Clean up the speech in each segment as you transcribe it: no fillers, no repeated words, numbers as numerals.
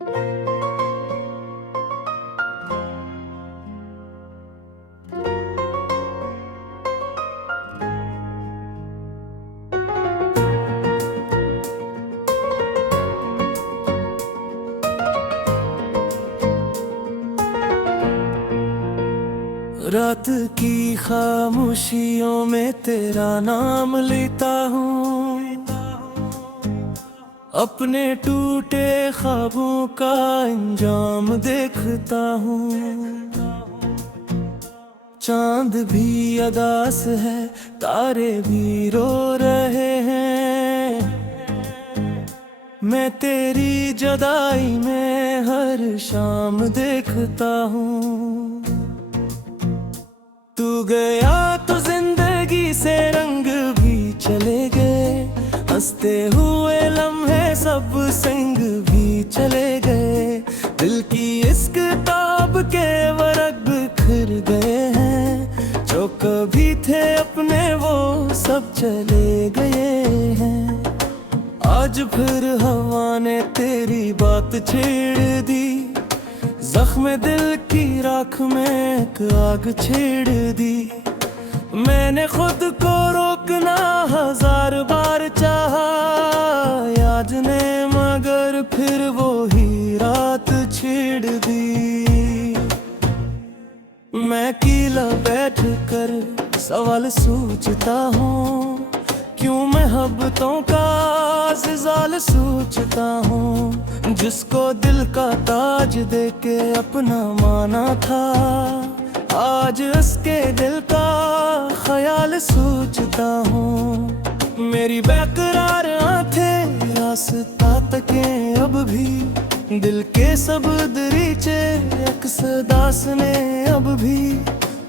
रात की खामोशियों में तेरा नाम लेता हूँ, अपने टूटे ख्वाबों का अंजाम देखता हूँ। चांद भी अदास है, तारे भी रो रहे हैं, मैं तेरी जुदाई में हर शाम देखता हूँ। तू गया तो जिंदगी से रंग भी चले गए, हंसते हुए लम्हे सब संग भी चले गए। दिल की इस किताब के वर्क बिखर गए हैं, जो कभी थे अपने वो सब चले गए हैं। आज फिर हवा ने तेरी बात छेड़ दी, जख्म दिल की राख में एक आग छेड़ दी। मैंने खुद को रोकना हजार बार चाहा, याद ने मगर फिर वो ही रात छेड़ दी। मैं अकेला बैठ कर सवाल सोचता हूँ, क्यों मोहब्बतों का ज़िज़ाल सोचता हूँ। जिसको दिल का ताज देके अपना माना था, आज उसके दिल का ख्याल सोचता हूँ। मेरी बेकरार आंखें रास्ता तके अब भी, दिल के सब दरीचे अक्सदास ने अब भी।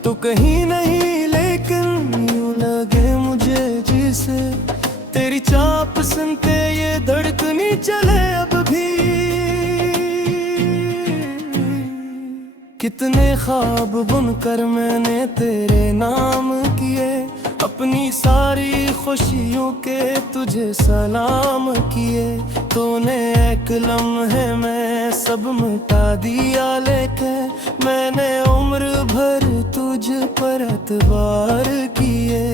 तो कहीं नहीं लेकिन यूं लगे मुझे जैसे तेरी चाप सुनते ये धड़कनी चले अब भी। कितने ख्वाब बुनकर मैंने तेरे नाम किए, अपनी सारी खुशियों के तुझे सलाम किए। तूने एक लम्हे में सब मिटा दिया, लेकिन मैंने उम्र भर तुझ पर एतबार किए।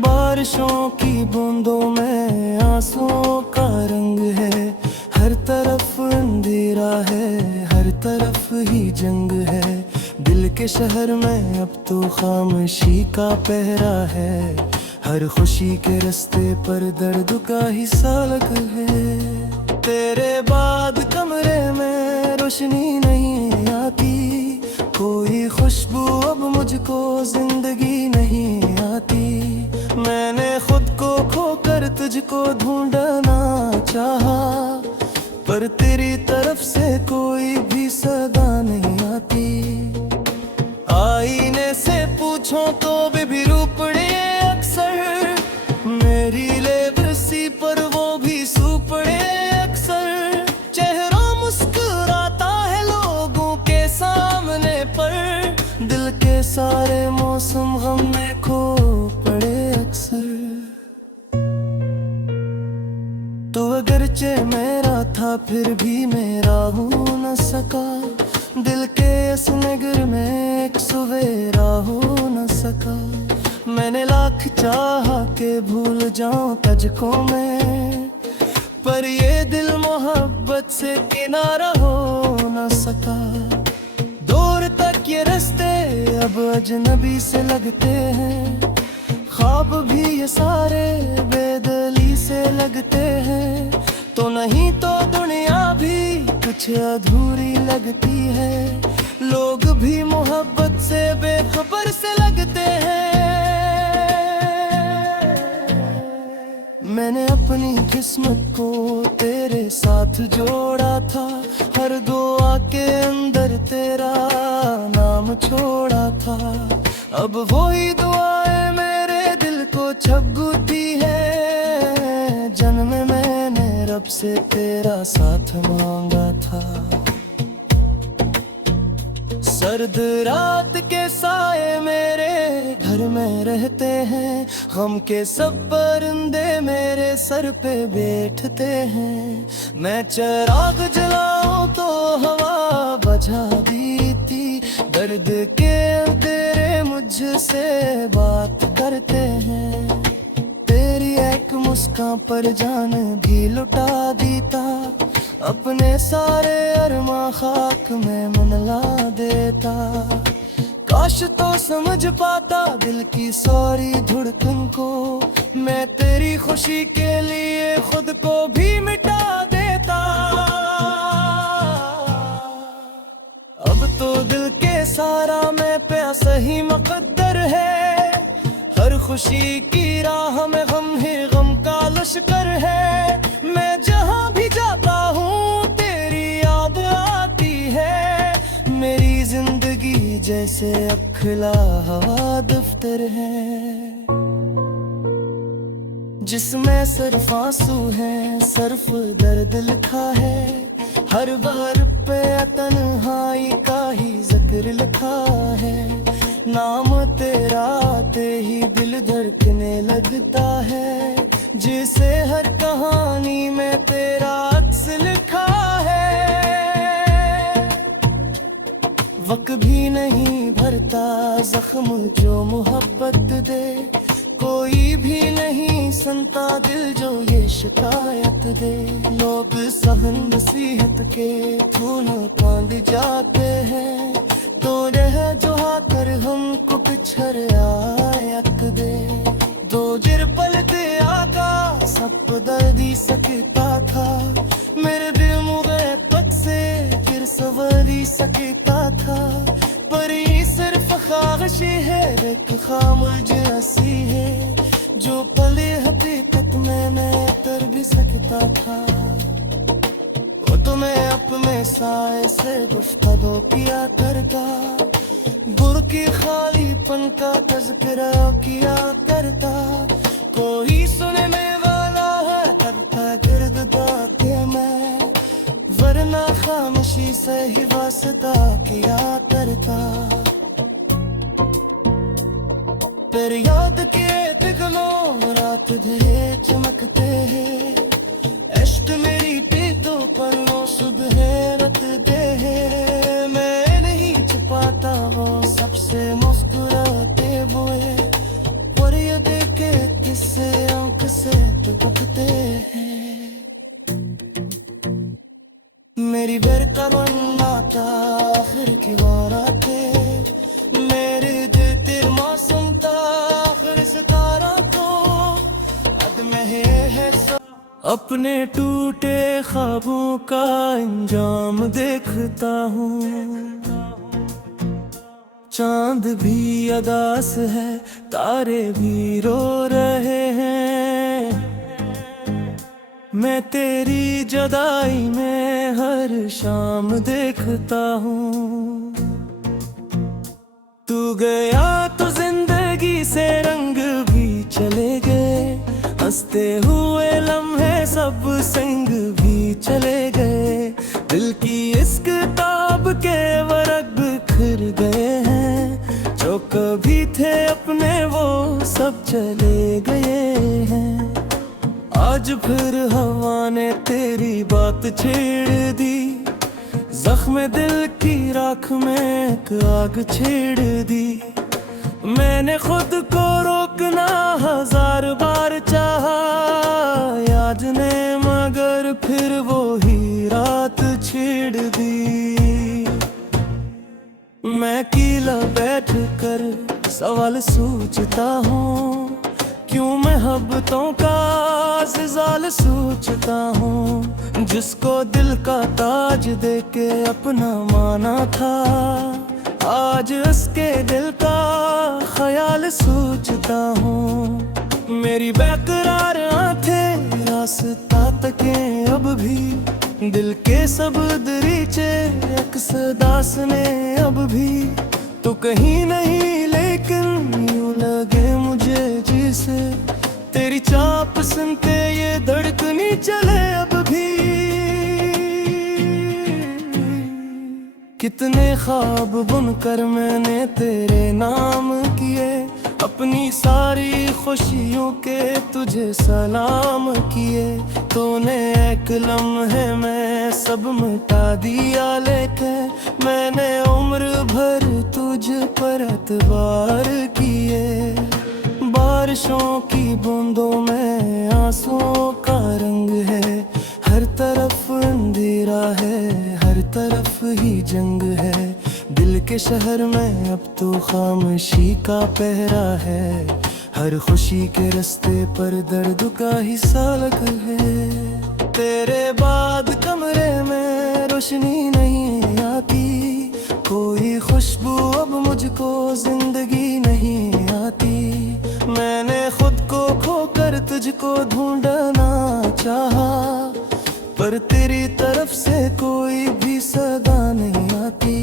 बारिशों की बूंदों में आंसुओं का रंग है, हर तरफ अंधेरा है, हर तरफ ही जंग है। दिल के शहर में अब तो खामोशी का पहरा है, हर खुशी के रास्ते पर दर्द का ही सालक है। तेरे बाद कमरे में रोशनी नहीं आती, कोई खुशबू अब मुझको जिंदगी नहीं आती। मैंने खुद को खोकर तुझको ढूंढना चाहा, पर तेरी तरफ से कोई भी सदा नहीं आती। आईने से पूछो तो भी रूपड़े अक्सर, मेरी लेबरसी पर वो भी सुपड़े अक्सर। चेहरा मुस्कुराता है लोगों के सामने, पर दिल के सारे मौसम गम में खो पड़े अक्सर। तो अगरचे मेरा था फिर भी मेरा हो न सका, दिल के इस नगर में एक सवेरा हो न सका। मैंने लाख चाहा के भूल जाऊं तुझको मैं, पर ये दिल मोहब्बत से किनारा हो न सका। दूर तक ये रास्ते अब अजनबी से लगते हैं, ख्वाब भी ये सारे बेदली से लगते हैं। तो नहीं तो दुनिया भी कुछ अधूरी लगती है, लोग भी मोहब्बत से बेखबर से लगते हैं। मैंने अपनी किस्मत को तेरे साथ जोड़ा था, हर दुआ के अंदर तेरा नाम छोड़ा था। अब वही दुआएं मेरे दिल को छपगुती है, जन्म में मैंने रब से तेरा साथ मांगा था। सर्द रात के साए मेरे घर में रहते हैं, गम के सब परिंदे मेरे सर पे बैठते हैं। मैं चिराग जलाऊं तो हवा बुझा देती, दर्द के अंधेरे मुझसे बात करते हैं। तेरी एक मुस्कान पर जान भी लुटा देता, अपने सारे अरमा खाक में मनला देता। काश तो समझ पाता दिल की सारी धड़कन को, मैं तेरी खुशी के लिए खुद को भी मिटा देता। अब तो दिल के सारा मैं पे सही मुकद्दर है, हर खुशी की राह में गम ही गम का लश्कर है। मैं जहाँ भी जाता हूँ तेरी याद आती है, मेरी जिंदगी जैसे अब खुला हवा दफ्तर है, जिसमें सिर्फ आंसू है सिर्फ दर्द लिखा है। हर बार पे तन्हाई का ही जिक्र लिखा है, नाम तेरा आते ही दिल धड़कने लगता है, जिसे हर कहानी में तेरा अक्स लिखा है। वक्त भी नहीं भरता जख्म जो मोहब्बत दे, कोई भी नहीं सुनता दिल जो ये शिकायत दे। लोग सहन नसीहत के फूल कांद जाते हैं, तो रह जो आकर हमको पिछड़ आयत दे। दो जिर पलते आका सब दर्दी सकता था, मेरे दिल मुगे पद से फिर सवरी सकता था। पर ये सिर्फ ख्वाहिश है एक खामोश हंसी है, जो पले हकीकत में मैं कर भी सकता था। वो तुम्हें अपने साए से गुफ्तगू किया करता, गुर की खालीपन का तज़किरा किया करता। कोई सुनने वाला है करता गिर्द दाते मैं, वरना खामोशी से ही वास्ता किया करता। फिर याद के दिगलों रात धरे चमकते हैं, इश्क मेरी पीतों पन्नों सुबह रत दे है। मैं नहीं छुपाता वो सबसे मुस्कुराते हुए, और ये देखे किससे आंख से टपकते हैं। मेरी बेरकरार आखिर की वाराते, मेरे दिल तेरे मौसम था आखिर सितारा को अद में है अपने टूटे ख्वाबों का अंजाम देखता हूँ। चांद भी अदास है तारे भी रो रहे हैं, मैं तेरी जुदाई में हर शाम देखता हूँ। तू गया तो जिंदगी से रंग भी चले गए, हंसते हुए लम्हे सब संग भी चले गए। दिल की इस किताब के वर्क बिखर गए हैं, जो कभी थे अपने वो सब चले गए हैं। आज फिर हवा ने तेरी बात छेड़ दी, जख्म दिल की राख में एक आग छेड़ दी। मैंने खुद को रोकना हजार बार चाहा, याद ने मगर फिर वो ही रात छेड़ दी। मैं अकेला बैठ कर सवाल सोचता हूँ, क्यों मोहब्बतों का ज़िज़ाल सोचता हूँ। जिसको दिल का ताज देके अपना माना था, आज उसके दिल का ख्याल सोचता हूँ। मेरी बेकरार आंखें रास्ता तके अब भी, दिल के सब दरीचे अक्सदास ने अब भी। तो कहीं नहीं लेकिन यूं लगे मुझे जिसे तेरी चाप सुनते ये धड़कनी चले अब भी। कितने ख्वाब बुनकर मैंने तेरे नाम किए, अपनी सारी खुशियों के तुझे सलाम किए। तूने एक लम्हे में सब मिटा दिया, लेकिन मैंने उम्र भर तुझ पर एतबार किए। बारिशों की बूंदों में आंसुओं का रंग है, हर तरफ अंधेरा है, हर तरफ ही जंग है। दिल के शहर में अब तो खामोशी का पहरा है, हर खुशी के रास्ते पर दर्द का ही सालक है। तेरे बाद कमरे में रोशनी नहीं आती, कोई खुशबू अब मुझको जिंदगी नहीं आती। मैंने खुद को खोकर तुझको ढूंढना चाहा, पर तेरी तरफ से कोई भी सदा नहीं आती।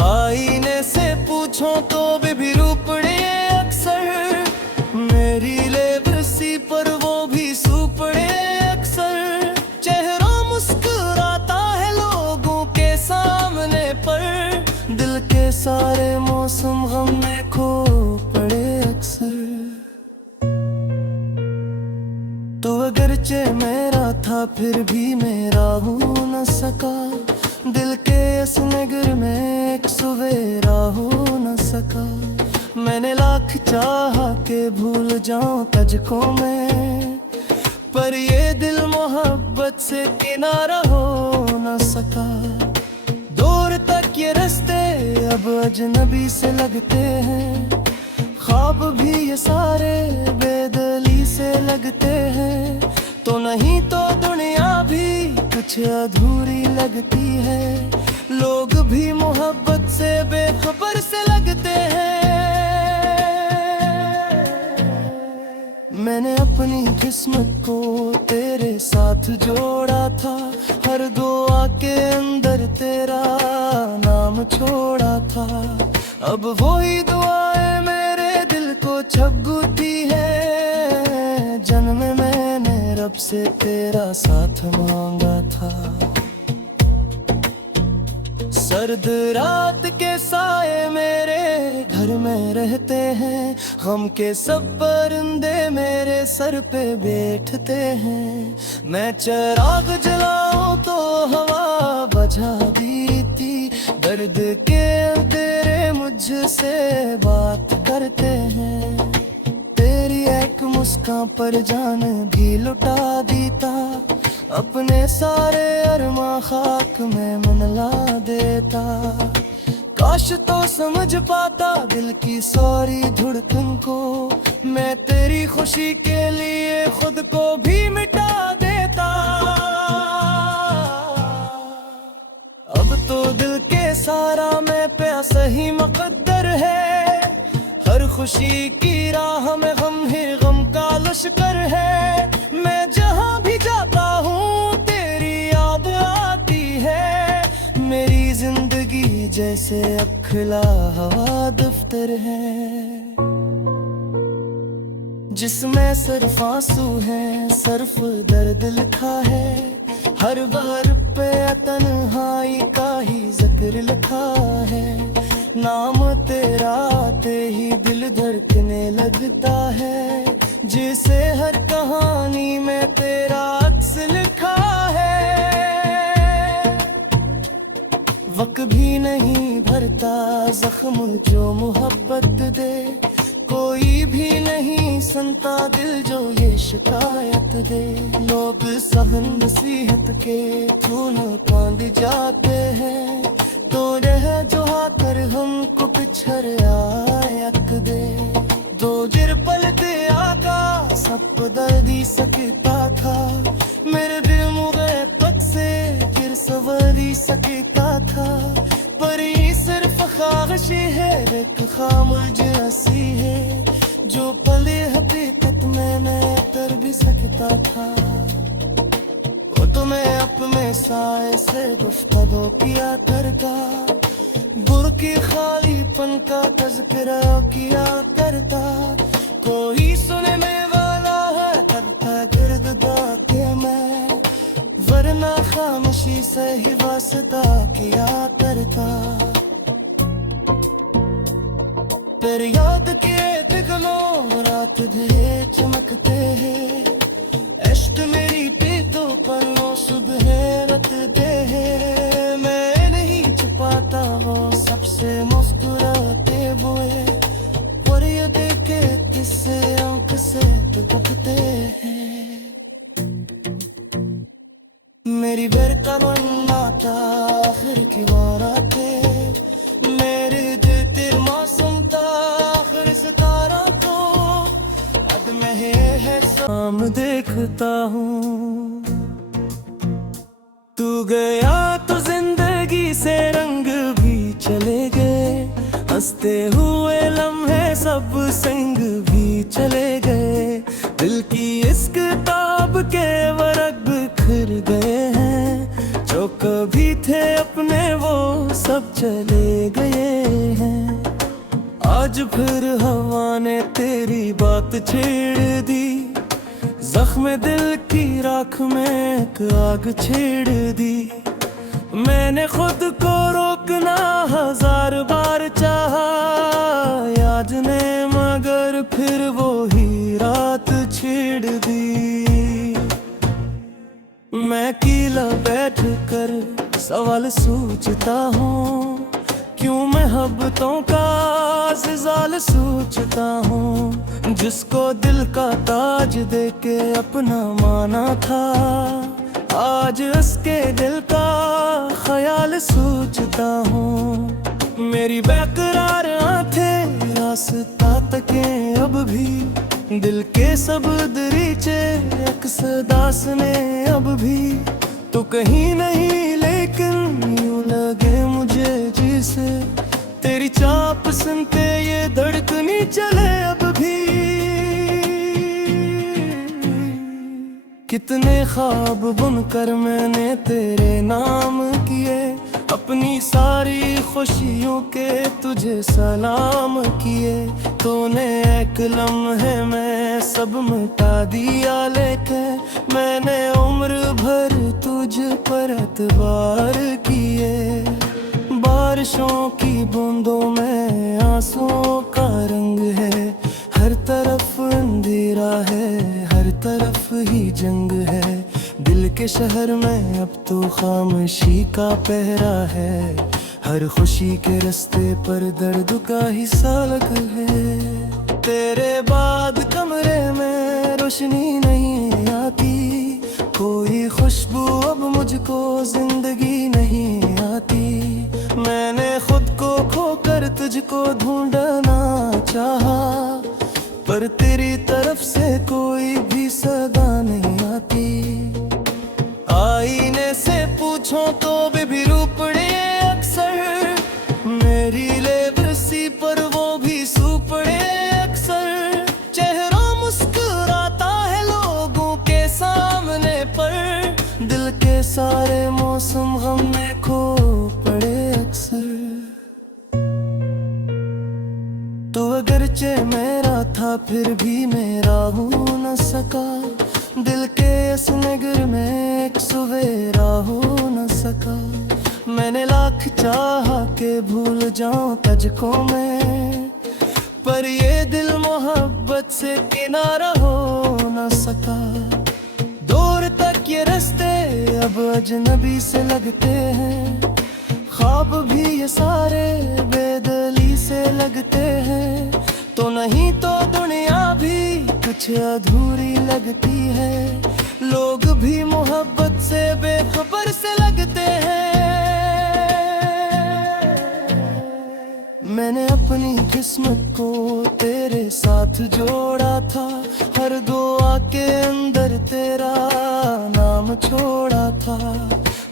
आईने से पूछो तो भी रूपड़े अक्सर, मेरी लेबसी पर वो भी सुपड़े अक्सर। चेहरा मुस्कुराता है लोगों के सामने, पर दिल के सारे मौसम गम में खो पड़े अक्सर। तो अगरचे मेरा था फिर भी मेरा हो न सका, दिल के इस नगर में एक सवेरा हो न सका। मैंने लाख चाहा के भूल जाऊं तुझको मैं, पर ये दिल मोहब्बत से किनारा हो न सका। दूर तक ये रास्ते अब अजनबी से लगते हैं, ख्वाब भी ये सारे बेदली से लगते हैं। तो नहीं तो दुनिया भी कुछ अधूरी लगती है, लोग भी मोहब्बत से बेखबर से लगते हैं। मैंने अपनी किस्मत को तेरे साथ जोड़ा था, हर दुआ के अंदर तेरा नाम छोड़ा था। अब वही दुआएं मेरे दिल को छगुती है, जन्म में मैंने रब से तेरा साथ मांगा था। सर्द रात के साए मेरे घर में रहते हैं, गम के सब परिंदे मेरे सर पे बैठते हैं। मैं चिराग जलाऊं तो हवा बुझा देती, दर्द के अंधेरे मुझसे बात करते हैं। तेरी एक मुस्कान पर जान भी लुटा देता, अपने सारे अरमा खाक में मनला देता। काश तो समझ पाता दिल की सारी धड़कन को, मैं तेरी खुशी के लिए खुद को भी मिटा देता। अब तो दिल के सारा मैं प्यासा ही मुकद्दर है, हर खुशी की राह में गम ही गम का लश्कर है। मैं जहाँ भी जाता हूँ तेरी याद आती है, मेरी जिंदगी जैसे अब खुला हवा दफ्तर है, जिसमें सिर्फ आंसू है सिर्फ दर्द लिखा है। हर बार पे तन्हाई का ही जिक्र लिखा है, नाम तेरा आते ही दिल धड़कने लगता है, जिसे हर कहानी में तेरा अक्स लिखा है। वक्त भी नहीं भरता जख्म जो मोहब्बत दे, कोई भी नहीं सुनता दिल जो ये शिकायत दे। लोग सहन नसीहत के फूल कांद जाते हैं, तो रह जो आकर हमको पिछड़ आयक दे। दो जिर पलते आका सब दर्दी सकता था, मेरे दिल मुगैबत से गिर सवारी सकता था। पर ये सिर्फ ख्वाहिश है एक खामोश हंसी है, जो पले हकीकत में मैं कर भी सकता था। वो तुम्हें अपने साए से गुफ्तगू किया करता, गुर की खालीपन का तज़किरा किया करता। कोई सुनने वाला है करता गिरद के मैं, वरना खामोशी से ही वास्ता किया करता। फिर याद के दिगलों रात भरे चमकते हैं, इश्क मेरी पीतों पन्नों सुबह रतते हैं। मैं नहीं छुपाता वो सबसे मुस्कुराते हुए, और ये देखे किससे आंख से दुबकते हैं। मेरी बेरकराना था आखिर की वाराते, मेरे दिल तेरे मौसम था आखिर सितारा तो। अब मैं है शाम देखता हूँ, तू गया तो जिंदगी से रंग भी चले गए, हंसते हुए लम्हे सब संग भी चले गए। दिल की इस किताब के वरक बिखर गए हैं, जो कभी थे अपने वो सब चले गए हैं। आज फिर हवा ने तेरी बात छेड़ दी, जख्म दिल की राख में एक आग छेड़ दी। मैंने खुद को रोकना हजार बार चाहा, याद ने मगर फिर वो ही रात छेड़ दी। मैं कीला बैठ कर सवाल सोचता हूँ, क्यों मोहब्बतों का ज़िज़ाल सोचता हूँ। जिसको दिल का ताज देके अपना माना था, आज उसके दिल का ख्याल सोचता हूँ। मेरी बेकरार आंखें रास्ता तके अब भी, दिल के सब दरीचे अक्सदास ने अब भी। तो कहीं नहीं लेकिन यूं लगे मुझे जिसे, तेरी चाप सुनते ये धड़कनी चले अब भी। कितने ख्वाब बुनकर मैंने तेरे नाम किए, अपनी सारी खुशियों के तुझे सलाम किए। तूने एक लम्हे में सब मिटा दिया, लेकिन मैंने उम्र भर तुझ पर एतबार किए। बारिशों की बूंदों में आंसुओं का रंग है, हर तरफ अंधेरा है, हर तरफ ही जंग है। दिल के शहर में अब तो खामोशी का पहरा है, हर खुशी के रास्ते पर दर्द का ही सालक है। तेरे बाद कमरे में रोशनी नहीं आती, कोई खुशबू अब मुझको जिंदगी नहीं आती। मैंने खुद को खोकर तुझको ढूंढना चाहा, पर तेरी तरफ से कोई भी सदा नहीं आती। आईने से पूछो तो भी रूपड़े अक्सर, मेरी लेबसी पर वो भी सूपड़े अक्सर। चेहरा मुस्कुराता है लोगों के सामने, पर दिल के सारे मौसम गम में खो पड़े अक्सर। तो अगरचे मेरा था फिर भी मेरा हो न सका, दिल के इस नगर में एक सवेरा हो न सका। मैंने लाख चाहा के भूल जाऊं तुझको मैं, पर ये दिल मोहब्बत से किनारा हो न सका। दूर तक ये रास्ते अब अजनबी से लगते हैं, ख्वाब भी ये सारे बेदली से लगते हैं। तो नहीं तो दुनिया भी कुछ अधूरी लगती है, लोग भी मोहब्बत से बेखबर से लगते हैं। मैंने अपनी किस्मत को तेरे साथ जोड़ा था, हर दुआ के अंदर तेरा नाम छोड़ा था।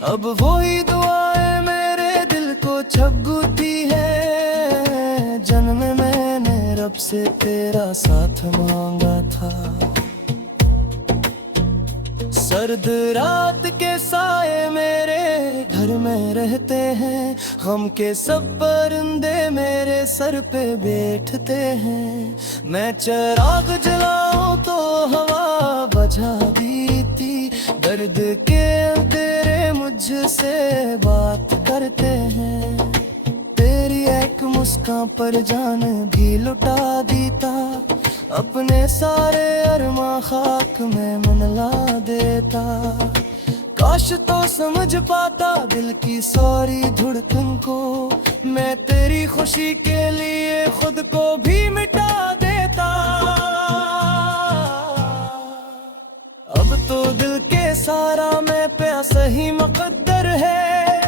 अब वही दुआएं मेरे दिल को छगुती है, जन्म में मैंने रब से तेरा साथ मांगा था। सर्द रात के साए मेरे घर में रहते हैं, गम के सब परिंदे मेरे सर पे बैठते हैं। मैं चिराग जलाऊं तो हवा बुझा देती, दर्द के अंधेरे मुझसे बात करते हैं। तेरी एक मुस्कान पर जान भी लुटा देता, अपने सारे अरमा खाक में मिला देता। काश तो समझ पाता दिल की सारी धड़कन को, मैं तेरी खुशी के लिए खुद को भी मिटा देता। अब तो दिल के सारा मैं पे सही मुकद्दर है,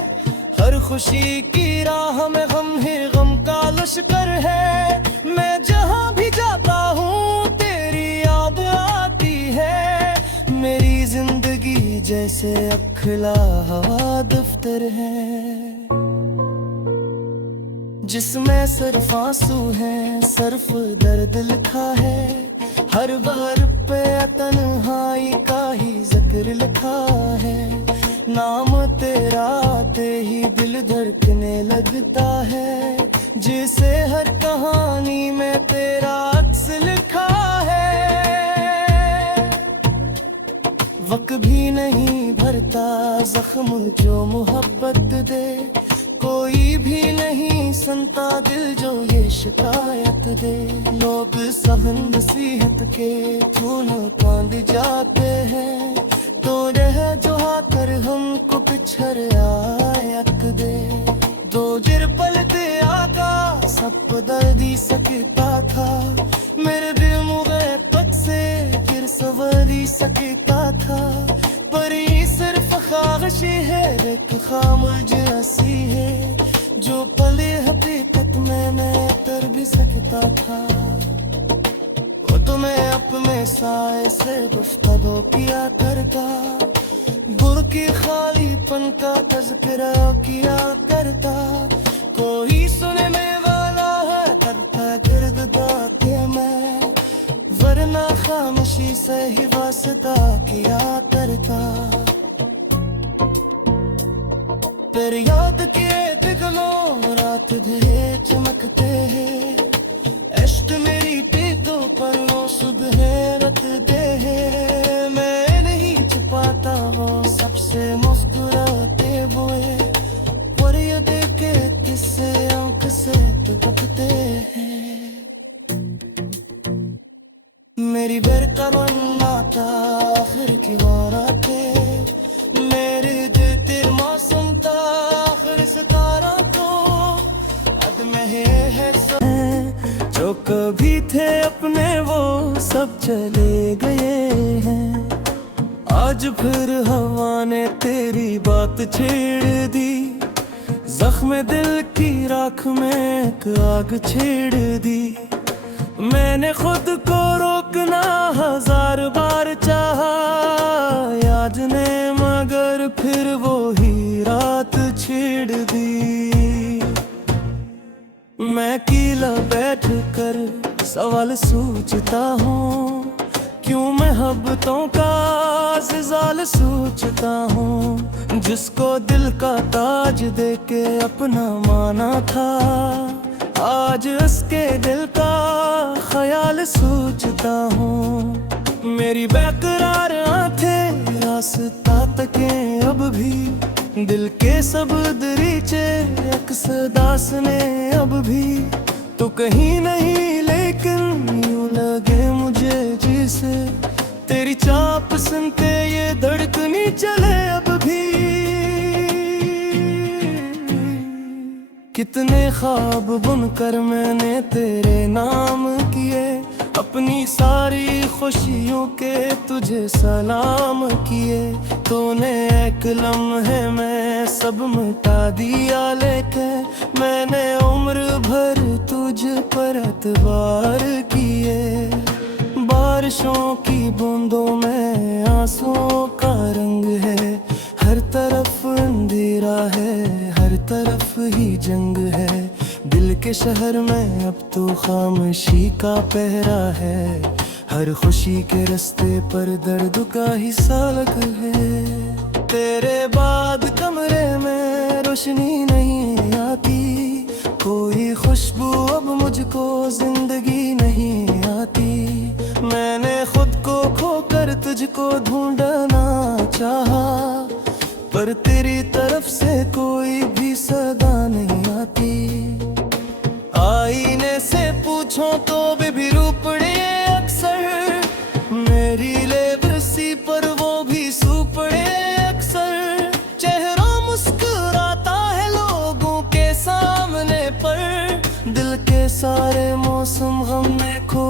हर खुशी की राह में गम ही गम का लश्कर है। मैं जहाँ भी जाता हूँ तेरी याद आती है, मेरी जिंदगी जैसे अब खुला हवा दफ्तर है, जिसमें सिर्फ आंसू है सिर्फ दर्द लिखा है। हर बार पे तन्हाई का ही जिक्र लिखा है, नाम तेरा आते ही दिल धड़कने लगता है, जिसे हर कहानी में तेरा अक्स लिखा है। वक्त भी नहीं भरता जख्म जो मोहब्बत दे, कोई भी नहीं सुनता दिल जो ये शिकायत दे। लोग सहन नसीहत के धूल कांद जाते हैं, तो रह जो आकर हमको पिछड़ आयक दे। दो जिर पलते आका सब दर्दी सकता था, मेरे दिल मुगे पत से फिर सवरी सकता था। पर ये सिर्फ ख्वाहिशी है एक खामोश हंसी है, जो पले हकीकत में मैं कर भी सकता था। वो तुम्हें अपने साए से गुफ्तगू किया करता, गुर की खालीपन का तज़किरा किया करता। कोई सुनने वाला है करता गिर्द के मैं, वरना खामोशी से ही वास्ता किया करता। फिर याद के दिगलों रात धरे चमकते हैं, इश्क मेरी पीतों पर वो सुबह रत दे है। मैं नहीं छुपाता वो सबसे मुस्कुराते हुए, और ये देखे किससे आंख से टूटते हैं। मेरी बेरकबन्ना था आखिर की वाराते, मेरे दिल तेरे मौसम था आखिर सितारा को। अब मैं है जो कभी थे अपने वो सब चले गए हैं, आज फिर हवा ने तेरी बात छेड़ दी। जख्म दिल की राख में एक आग छेड़ दी, मैंने खुद को रोकना हजार बार चाहा, याद ने मगर फिर वो ही रात छेड़ दी। मैं कीला बैठ कर सवाल सोचता हूँ, क्यों मोहब्बतों का ज़िज़ाल सोचता हूँ। जिसको दिल का ताज देके अपना माना था, आज उसके दिल का ख्याल सोचता हूँ। मेरी बेकरार आंखें रास्ता तके अब भी, दिल के सब दरीचे अक्सदास ने अब भी। तो कहीं नहीं लेकिन यूं लगे मुझे जैसे तेरी चाप सुनते ये धड़कनी चले अब भी। कितने ख्वाब बुनकर मैंने तेरे नाम किए, अपनी सारी खुशियों के तुझे सलाम किए। तूने एक लम्हे में सब मिटा दिया, लेके मैंने उम्र भर तुझ पर एतबार किए। बारिशों की बूंदों में आंसुओं का रंग है, हर तरफ अंधेरा है, हर तरफ ही जंग है। दिल के शहर में अब तो खामोशी का पहरा है, हर खुशी के रास्ते पर दर्द का ही सालक है। तेरे बाद कमरे में रोशनी नहीं आती, कोई खुशबू अब मुझको जिंदगी नहीं आती। मैंने खुद को खोकर तुझको ढूंढना चाहा, पर तेरी तरफ से कोई भी सदा नहीं आती। आईने से पूछो तो भी रूपड़े अक्सर, मेरी लेबरसी पर वो भी सुपड़े अक्सर। चेहरा मुस्कुराता है लोगों के सामने, पर दिल के सारे मौसम गम में खो